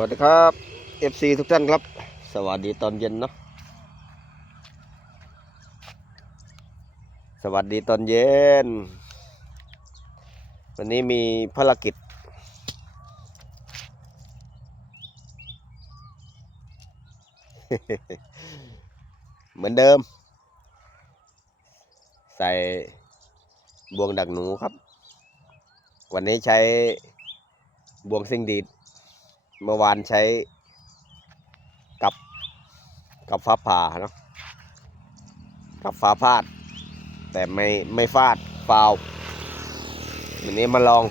วัสดีครับ FC ทุกท่านครับ สวัสดีตอนเย็นเนาะสวัสดีตอนเย็น วันนี้มีภารกิจ เหมือนเดิม ใส่บวงดักหนูครับ วันนี้ใช้บวงซิงดีด เมื่อวานใช้กับกับฟ้าผ่าเนาะกับฟ้าพาด แต่ไม่ไม่ฟาดฟาววันนี้มาลอง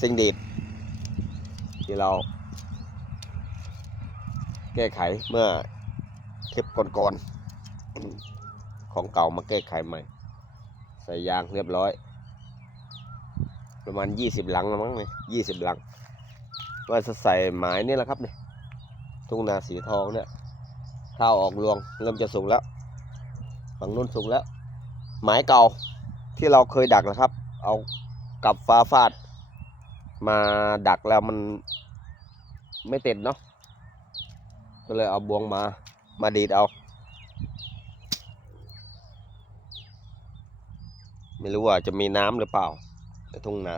ซิงดีดที่เรา แก้ไขเมื่อคลิปก่อนๆของเก่ามาแก้ไขใหม่ ใส่ยางเรียบร้อย ประมาณยี่สิบหลังละมั้งเลยยี่สิบหลังว่าจะใส่หมายนี่แหละครับเนี่ยทุ่งนาสีทองเนี่ยข้าวออกรวงเริ่มจะสูงแล้วฝั่งนู้นสูงแล้ว หมายเก่าที่เราเคยดักนะครับ เอากับฟ้าฟาด มาดักแล้วมันไม่ติดเนาะก็เลยเอาบวงมามาดีดเอา ไม่รู้ว่าจะมีน้ำหรือเปล่า ในทุ่งนา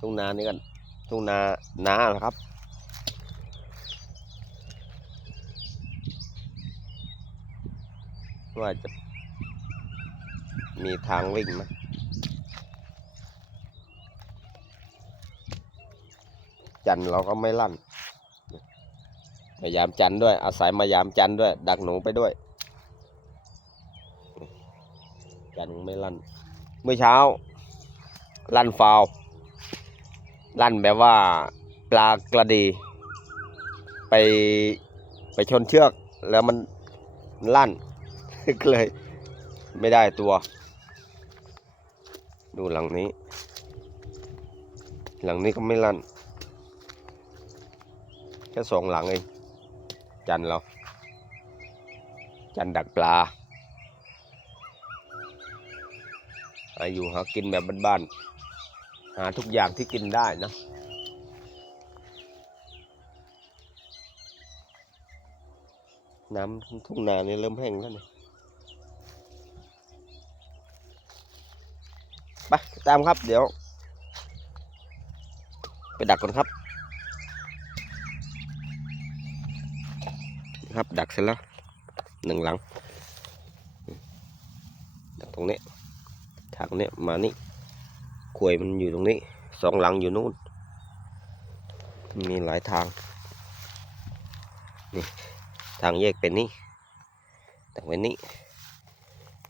ทุ่งนานี่กันทุ่งนานาแหละครับ ว่าจะมีทางวิ่งไหมจันทร์เราก็ไม่ลั่นพยายามจันทร์ด้วย อาศัยมายามจันทร์ด้วย ดักหนูไปด้วย จันทร์ไม่ลั่น เมื่อเช้า ลั่นฟาวลั่นแบบว่าปลากระดี ไปไปชนเชือกแล้วมันมันลั่นก็เลยไม่ได้ตัว ดูหลังนี้ หลังนี้ก็ไม่ลั่น แค่สองหลังเองจันเราจันดักปลาอายู่หากินแบบบ้านๆ หาทุกอย่างที่กินได้นะน้ำทุ่งนานี่เริ่มแห้งแล้วเนี่ยไปตามครับเดี๋ยว ไปดักก่อนครับ ครับดักเสร็จแล้วหนึ่งหลังดักตรงนี้ทางนี้มานี่ ขวยมันอยู่ตรงนี้ สองหลังอยู่นู่น มีหลายทาง นี่ ทางแยกไปนี่ทางไปนี่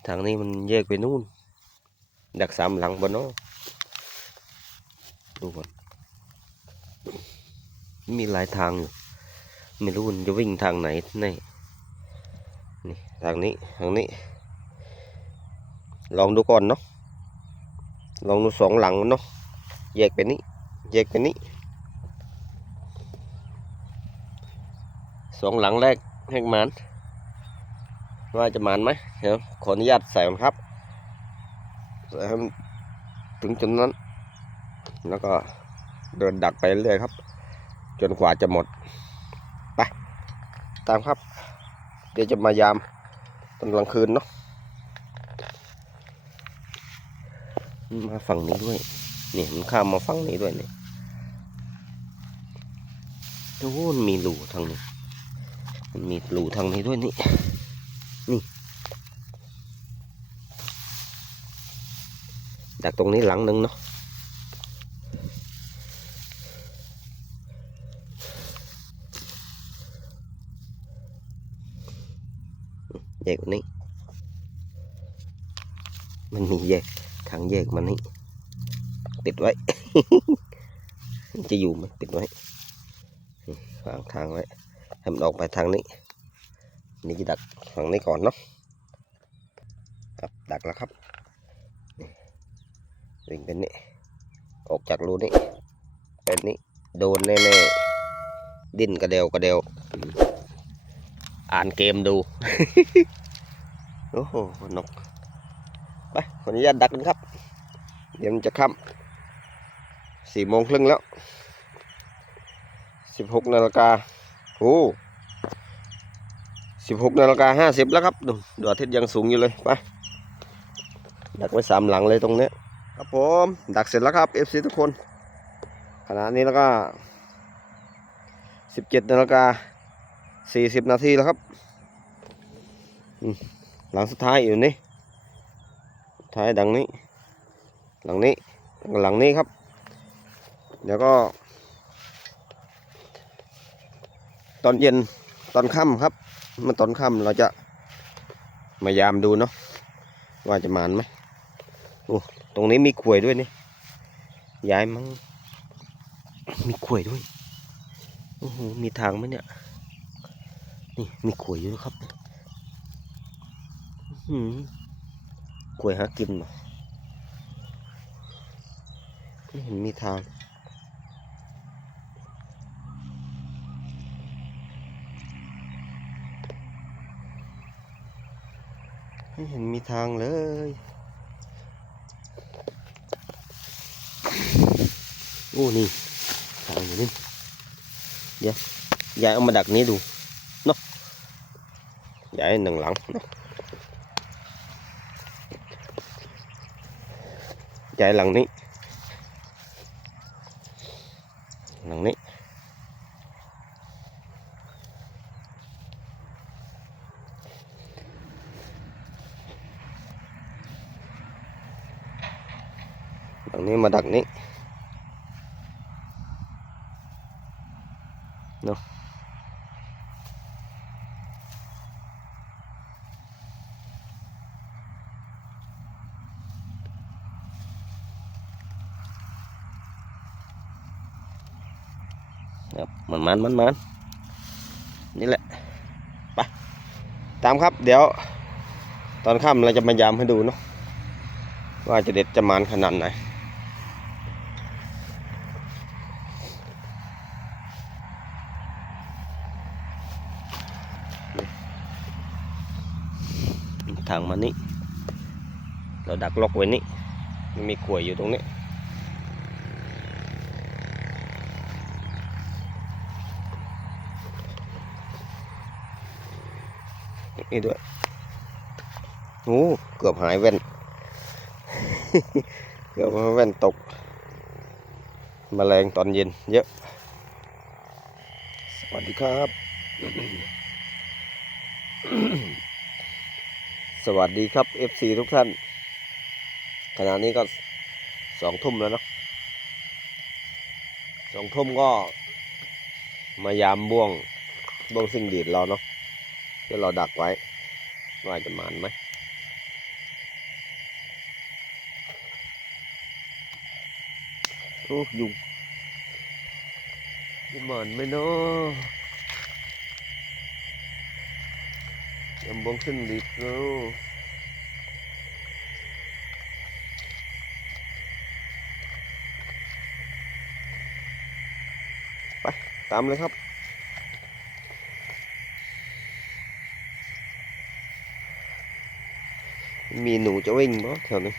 ทางนี้มันแยกไปนู่น ดักสามหลังบนน้ดูก่อนมีหลายทางอยู่ไม่รู้มันจะวิ่งทางไหนนี่นี่ทางนี้ ทางนี้ ลองดูก่อนเนาะ ลองดูสองหลังมันเนาะแยกไปนี้ แยกไปนี้สองหลังแรกแหกมันว่าจะมันไหมเดี๋ยวขออนุญาตใส่ก่อนครับใส่ถึงจุดนั้น แล้วก็เดินดักไปเรื่อยครับ จนกว่าจะหมด ไป ตามครับ เดี๋ยวจะมายามตอนกลางคืนเนาะ มาฝั่งนี้ด้วย เนี่ยมันข้ามมาฝั่งนี้ด้วยเนี่ยโอ้โหมันมีรูทางนี้มันมีรูทางนี้ด้วยนี่ นี่ ดักตรงนี้หลังหนึ่งเนาะแยกตรงนี้ มันมีแยก ทางแยกมันนี่ติดไว้ จะอยู่ไหมติดไว้ขวางทางไว้ให้มันออกไปทางนี้ นี่จะดักฝั่งนี้ก่อนเนาะครับดักแล้วครับวิ่งเป็นนี่ออกจากรูนี้เป็นนี่โดนแน่ๆดิ้นกระเดวกระเดวอ่านเกมดู โอ้โหนก ขออนุญาตดักกันครับ เดี๋ยวมันจะค่สี่โมงครึ่งแล้วสิบหกนาฬิกาโอ้สิบหกนาฬิกาห้าสิบแล้วครับดูดวงอาทิตย์ยังสูงอยู่เลยไปดักไว้สามหลังเลยตรงเนี้ยครับผมดักเสร็จแล้วครับเอฟซีทุกคนขณะนี้แล้วก็สิบเจ็ดนาฬิกาสี่สิบนาทีแล้วครับหลังสุดท้ายอยู่นี่ ท้ายดังนี้ หลังนี้ หลังนี้ครับ เดี๋ยวก็ ตอนเย็นตอนค่ำครับ เมื่อตอนค่ำเราจะมายามดูเนาะว่าจะมานไหมโอ้ตรงนี้มีขวยด้วยนี่ย้ายมั้งมีขวยด้วยโอ้โหมีทางไหมเนี่ยนี่มีขวยอยู่ครับอื้อ หือขวยหากินเหรอไม่เห็นมีทางไม่เห็นมีทางเลยโอ้นี่ทางอยู่นี่เดี๋ยวยายเอามาดักนี้ดูเนาะยายหนึ่งหลังเนาะ ยายหลังนี้ หลังนี้หลังนี้มาดักนี้เนาะ ครับมันมันมันมันนี่แหละไปตามครับ เดี๋ยว ตอนค่ำเราจะมายามให้ดูเนาะว่าจะเด็ดจะมันขนาดไหนทางมานี่เราดักล็อกไว้นี่มีขวดอยู่ตรงนี้ นี่ด้วยโอ้เกือบหายแว่น เกือบแว่นตกมแมลงตอนเย็นเยอะ สวัสดีครับ สวัสดีครับ FC ทุกท่าน ขณะนี้ก็สองทุ่มแล้วเนาะสองทุ่มก็มายามบ่วงบ่วงสิ่งดีดเราเนาะ ที่เราดักไว้ ว่าจะหมานไหมโอ้ยุงจะหมานไหมเนาะยำบงสิ่งดีดเนาะตามเลยครับ มีหนูจะวิ่งบ่แถวนี้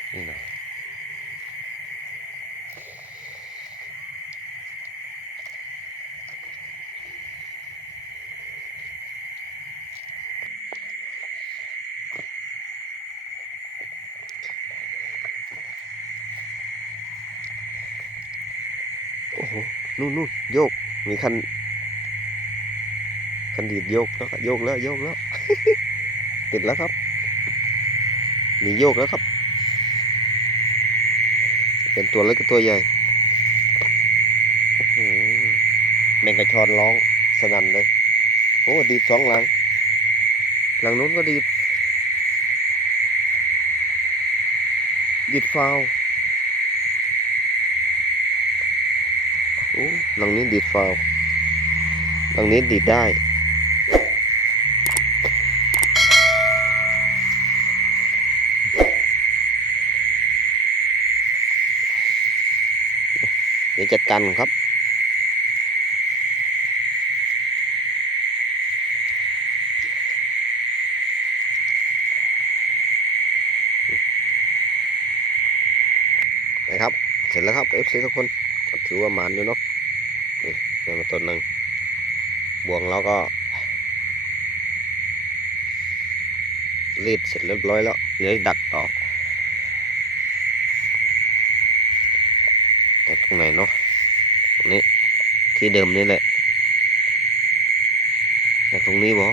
กนี่นะโอ้โห นู่นนู่นโยก มีคัน คันดีดโยกแล้วโยกแล้วโยกแล้ว ติดแล้วครับ มีโยกแล้วครับ เป็นตัวเล็กกับตัวใหญ่โอ้โหแมงกระชอนร้องสนั่นเลย โอ้ดีดสองหลัง หลังนู้นก็ดีดดีดฟาว หลังนี้ดีดฟาวหลังนี้ดีดได้ เดี๋ยวจัดการครับนะครับ เสร็จแล้วครับเอฟซีทุกคน ถือว่าหมานอยู่เนาะนี่ได้มาต้นหนึ่งบวงเราก็รีดเสร็จเรียบร้อยแล้วเหลือดักต่อแต่ตรงไหนเนาะตรงนี้ที่เดิมนี่แหละแต่ตรงนี้บอ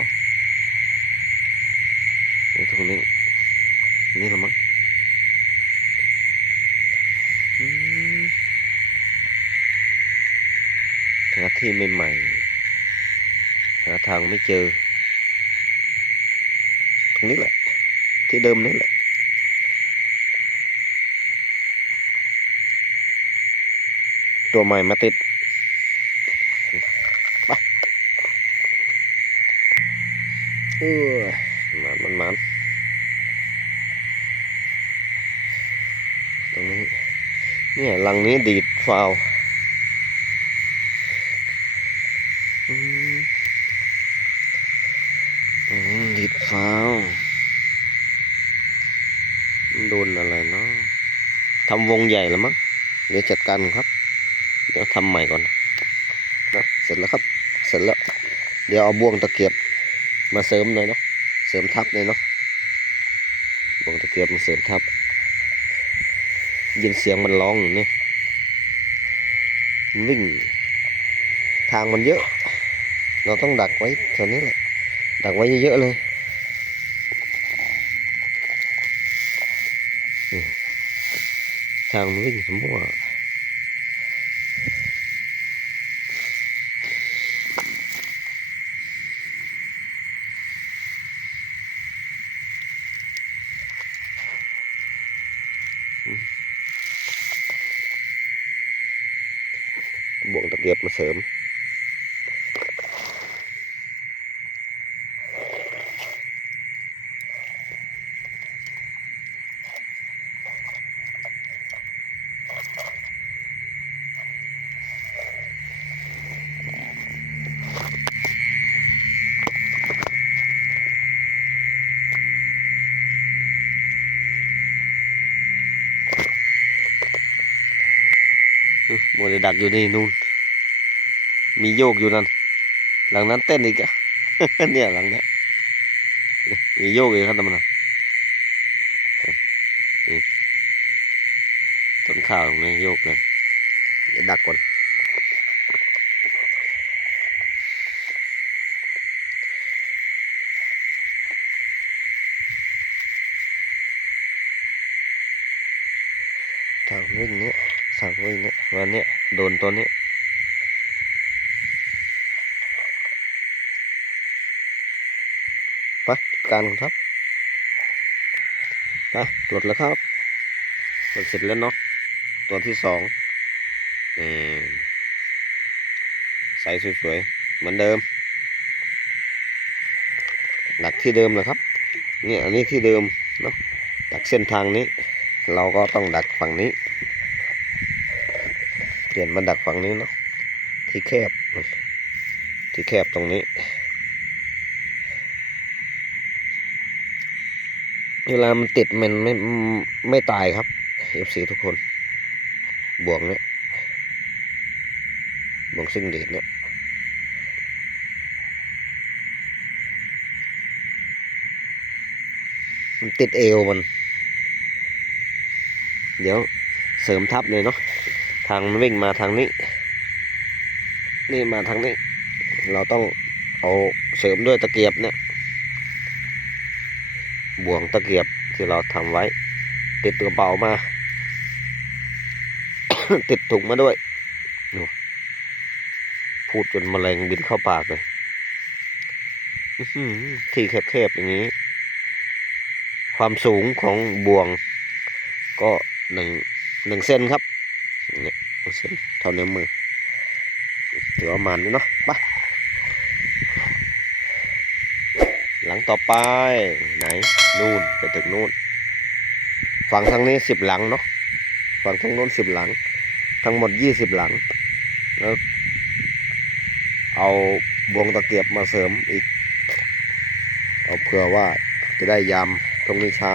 ตรงนี้นี่ละมั้ง ที่ใหม่ๆหาทางไม่เจอ ตรงนี้แหละ ที่เดิมนี่แหละตัวใหม่มาติดไปเออมันมันมันตรงนี้ เนี่ยหลังนี้ดีดฟาว อืมดีดฟาวโดนอะไรเนาะทำวงใหญ่แล้วมั้งเดี๋ยวจัดการครับ เดี๋ยวทำใหม่ก่อนนะเสร็จแล้วครับ เสร็จแล้ว เดี๋ยวเอาบ่วงตะเกียบมาเสริมหน่อยเนาะเสริมทับเลยเนาะบ่วงตะเกียบมาเสริมทับ ยินเสียงมันร้องอยู่นี่มันวิ่ง ทางมันเยอะ เราต้องดักไว้แถวนี้แหละ ดักไว้เยอะๆเลยอืมทางมันวิ่งสมมั่วบ่วงตะเกียบมาเสริม โมเดดักอยู่นี่นู่น มีโยกอยู่นั่น หลังนั้นเต้นอีกอะเนี่ยหลังเนี้ยมีโยกอีกครับมันนะนี่ต้นข้าวตรงนี้โยกเลยเดี๋ยวดักก่อนทางวิ่งเนี้ ยทางวิ่งเนี้ยวันเนี้ยโดนตัวนี้ไปการครับไปตรวจแล้วครับตรวจเสร็จแล้วเนาะตัวที่สองนี่ใสสวยๆเหมือนเดิมดักที่เดิมเลยครับเนี่ยอันนี้ที่เดิมเนาะดักเส้นทางนี้ เราก็ต้องดักฝั่งนี้ เปลี่ยนมาดักฝั่งนี้เนาะที่แคบ ที่แคบตรงนี้ เวลามันติดมันไม่ไม่ตายครับเอฟซีทุกคน บวงเนี่ยบวงซึ่งเดชเนี่ยมันติดเอวมัน เดี๋ยวเสริมทับเลยเนาะางมันวิ่งมาทางนี้ นี่มาทางนี้ เราต้องเอาเสริมด้วยตะเกียบเนี่ย บ่วงตะเกียบที่เราทำไว้ ติดกระเป๋ามา ติดถุงมาด้วยดูพูดจนแมลงบินเข้าปากเลยที่แคบๆอย่างนี้ ความสูงของบ่วงก็หนึ่งหนึ่งเซนครับ เท่านิ้วมือถือว่ามันเนาะไปหลังต่อไปไหนนู่นไปถึงนู่นฝั่งทางนี้สิบหลังเนาะฝั่งทางโน้นสิบหลัง ทั้งหมดยี่สิบหลัง แล้วเอาบวงตะเกียบมาเสริมอีก เอาเผื่อว่าจะได้ยามตรงนี้เช้า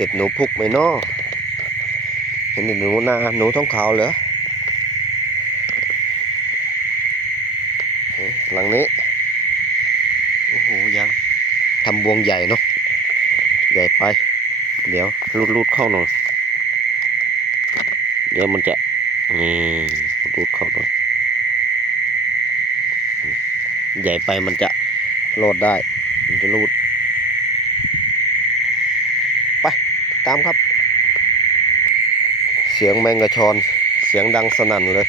ติดหนูพุกไหมเนาะเห็นหนูนาหนูท้องขาวเหรอเอ๊ะหลังนี้ โอ้โห ยังทำบวงใหญ่เนาะ ใหญ่ไป เดี๋ยวรูดรูดเข้าหน่อย เดี๋ยวมันจะ นี่รูดเข้าหน่อย ใหญ่ไปมันจะโหลดได้ มันจะรูด ไป ตามครับ เสียงแมงกะชอนเสียงดังสนั่นเลย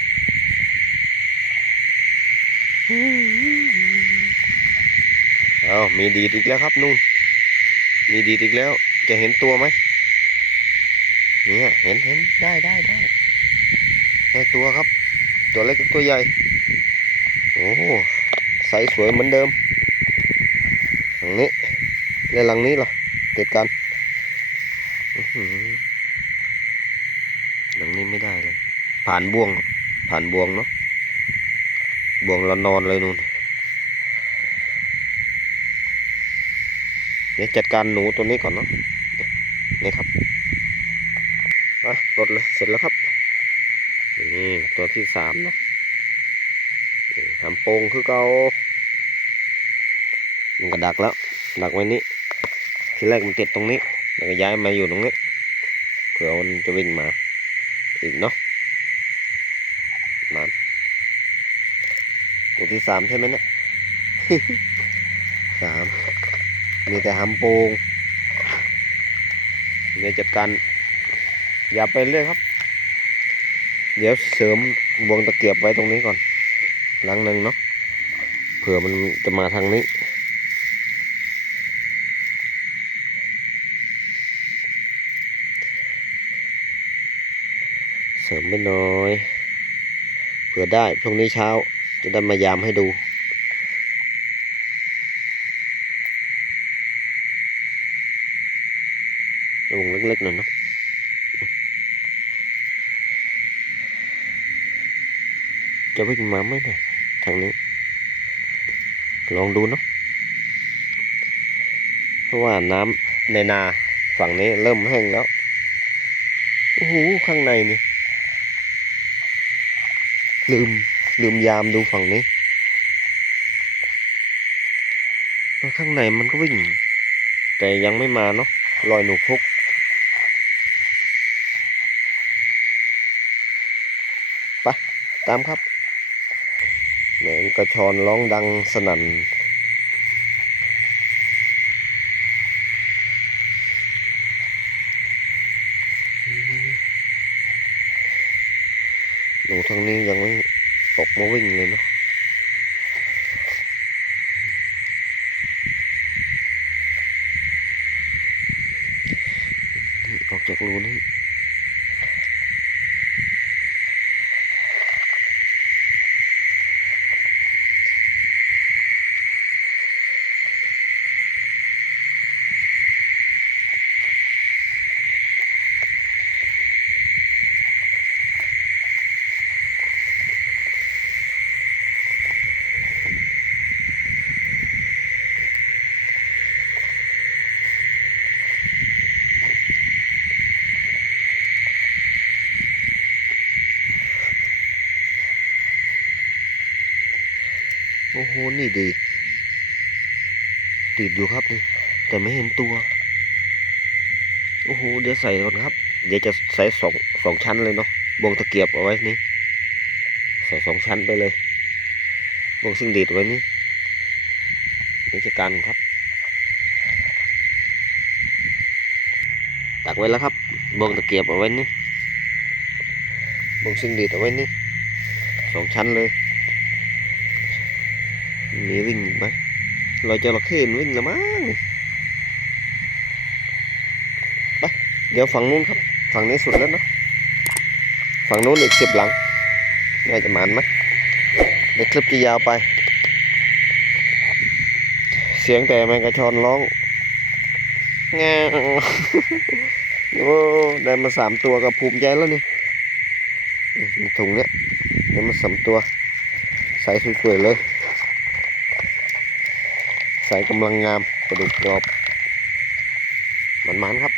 เอามีดีดอีกแล้วครับนู่น มีดีดอีกแล้ว จะเห็นตัวไหมเนี่ยเห็นเห็นได้ได้ได้ได้ตัวครับ ตัวเล็กกับตัวใหญ่ โอ้ใสสวยเหมือนเดิมหลังนี้เล่นหลังนี้เหรอติดกัน หลังนี้ไม่ได้เลย ผ่านบ่วง ผ่านบ่วงเนาะบ่วงเรานอนเลยนู่นเดี๋ยวจัดการหนูตัวนี้ก่อนเนาะนี่ครับไปลดเลยเสร็จแล้วครับนี่ตัวที่สามเนาะทำโปงคือเกามันก็ดักแล้ว ดักไว้นี้ ที่แรกมันติดตรงนี้ แล้วก็ย้ายมาอยู่ตรงนี้ ผื่อมันจะวิ่งมาอีกเนาะนั่นตัวที่สามใช่ไหมเนี่ยสามมีแต่หำโปงเดี๋ยวจัดการอย่าไปเรื่อยครับ เดี๋ยวเสริมบวงตะเกียบไว้ตรงนี้ก่อนหลังหนึ่งเนาะเผื่อมันจะมาทางนี้ ไม่น้อย เผื่อได้พรุ่งนี้เช้าจะได้มายามให้ดูวงเล็กๆหน่อยเนาะจะวิ่งมาไหมเนี่ยทางนี้ ลองดูเนาะเพราะว่าน้ำในนาฝั่งนี้เริ่มแห้งแล้ว โอ้โห ข้างในนี่ ลืมลืมยามดูฝั่งนี้ข้างในมันก็วิ่ง แต่ยังไม่มาเนาะลอยหนูพุกตามครับแหมงกระชอนร้องดังสนั่น ดูทางนี้ยังไม่ตกมาวิ่งเลยเนาะนี่ออกจากรูนี้ โอ้โห นี่ดีติดอยู่ครับนี่ แต่ไม่เห็นตัว โอ้โห เดี๋ยวใส่ก่อนครับ เดี๋ยวจะใส่สองสองชั้นเลยเนาะบวงตะเกียบเอาไว้นี่ ใส่สองชั้นไปเลยบวงซิ่งดีดไว้นี่เดี๋ยวจะกันครับ ตักไว้แล้วครับบวงตะเกียบเอาไว้นี่บวงซิ่งดีดเอาไว้นี่สองชั้นเลย มีวิ่งไหมเราจะระเข้นวิ่งละมั้งไปเดี๋ยวฝั่งนู้นครับ ฝั่งนี้สุดแล้วเนอะฝั่งนู้นอีกสิบหลังน่าจะหมานไหมเดี๋ยวคลิปจะยาวไป เสียงแต่แมงกระชอนร้องแงวโอ้ได้มาสามตัวกับภูมิใจแล้วนี่นี่ถุงเนี้ยได้มาสามตัวใส่สวยๆเลย ใสากำลังงามกระดูกกรอบมันๆครับ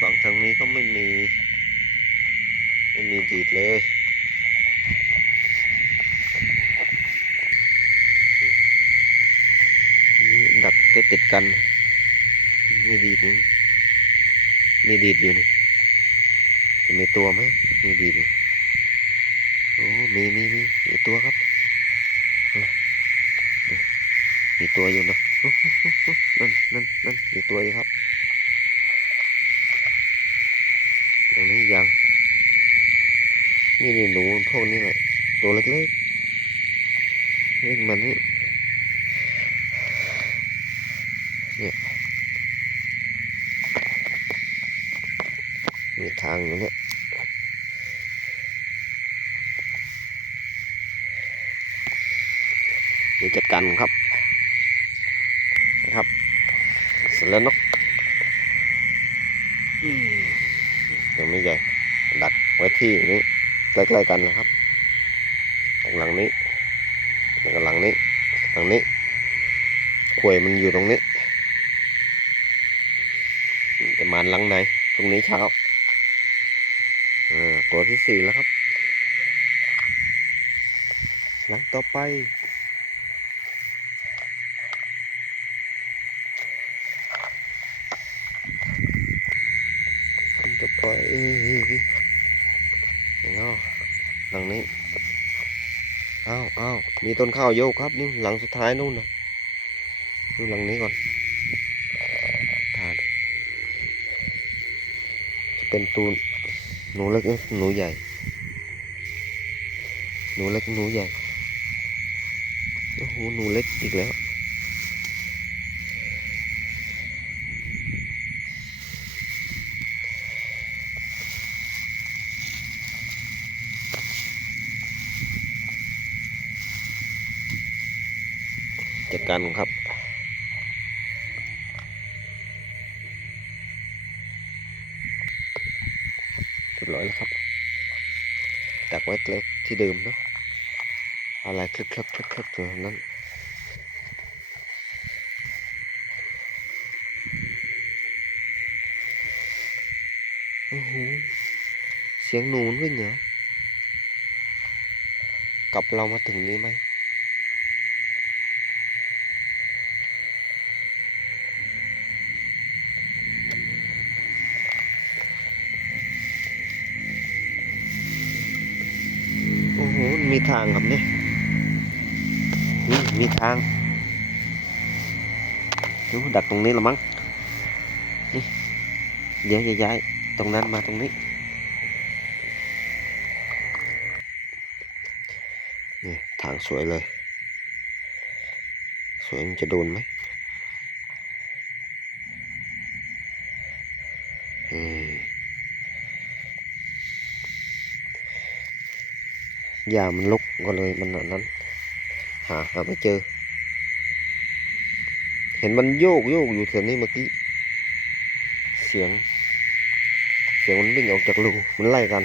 ฝั่งทางนี้ก็ไม่มี ไม่มีดีดเลยนี่ดักติดติดกันนี่ดีดนี่ดีดอยู่นี่จะมีตัวไหมมีดีดโอ้มีมีมีมีตัวครับ มีตัวอยู่นะนั่นนั่นนั่นมีตัวอยู่ครับตรงนี้ยังนี่นี่หนูพวกนี้แหละตัวเล็กๆเล็กมันนี่เนี่ยมีทางอยู่เนี่ยนี่จัดการครับ เส ร็จแล้วเนาะอืมยังไม่ใหญ่ ดักไว้ที่นี้ใกล้ๆกันนะครับหลังนี้แล้วก็หลังนี้หลังนี้ขวยมันอยู่ตรงนี้จะมาหลังไหนตรงนี้เช้าอ่าตัวที่สี่แล้วครับ หลังต่อไป หลังต่ อไปเอ้ยเห็นาะหลังนี้อ้าวอ้าวมีต้นข้าวโยกครับนี่หลังสุดท้ายนู่นนะดูหลังนี้ก่อนทานจะเป็นตูนหนูเล็กหนูใหญ่ หนูเล็กหนูใหญ่โอ้โหหนูเล็กอีกแล้ว การครับ เรียบร้อยแล้วครับดักไว้เล็กที่เดิมเนาะอะไรคลึกคลักคลึกคลักตัวนั้นโอ้โหเสียงหนูนวิ่งเหรอกลับเรามาถึงนี้ไหม มีทางครับนี่นี่มีทางดูดักตรงนี้ละมั้งนี่เดี๋ยวย้ายตรงนั้นมาตรงนี้นี่ทางสวยเลย สวยมันจะโดนไหม ยามันลุกก็เลยมันนนั้นหาหาไม่เจอ เห็นมันโยกโยกอยู่แถวนี้เมื่อกี้ เสียง เสียงมันวิ่งออกจากรูมันไล่กัน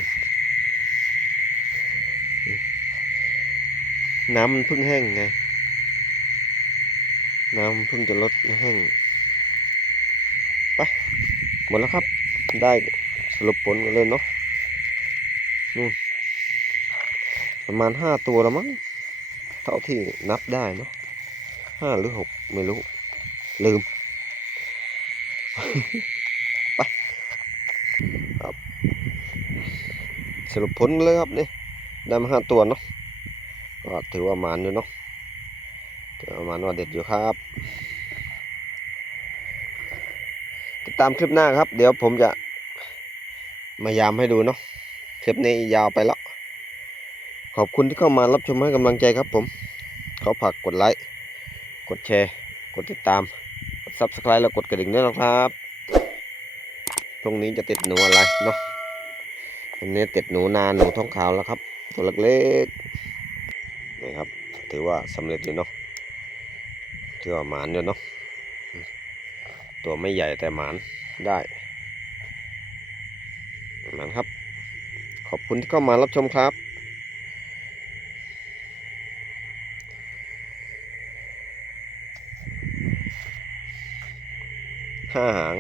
น้ำมันเพิ่งแห้งไง น้ำเพิ่งจะลดแห้งไปหมดแล้วครับ ได้สรุปผลกันเลยเนาะนู่น ประมาณห้าตัวแล้วมั้งเท่าที่นับได้เนาะห้าหรือหกไม่รู้ ลืม ไปครับ สรุปผลเลยครับนี่ได้มาห้าตัวเนาะก็ถือว่ามานอยู่เนาะถือว่ามานว่าเด็ดอยู่ครับ ติดตามคลิปหน้าครับ เดี๋ยวผมจะมายามให้ดูเนาะคลิปนี้ยาวไปแล้ว ขอบคุณที่เข้ามารับชมให้กำลังใจครับผม เขาผักกดไลค์ กดแชร์ กดติดตาม กด subscribe แล้วกดกระดิ่งด้วยนะครับ ตรงนี้จะติดหนูอะไรเนาะอันนี้ติดหนูนาหนูท้องขาวแล้วครับ ตัวเล็กๆนี่ครับ ถือว่าสำเร็จอยู่เนาะ ถือว่าหมานอยู่เนาะ ตัวไม่ใหญ่แต่หมานได้หมานครับ ขอบคุณที่เข้ามารับชมครับ ห้าหาง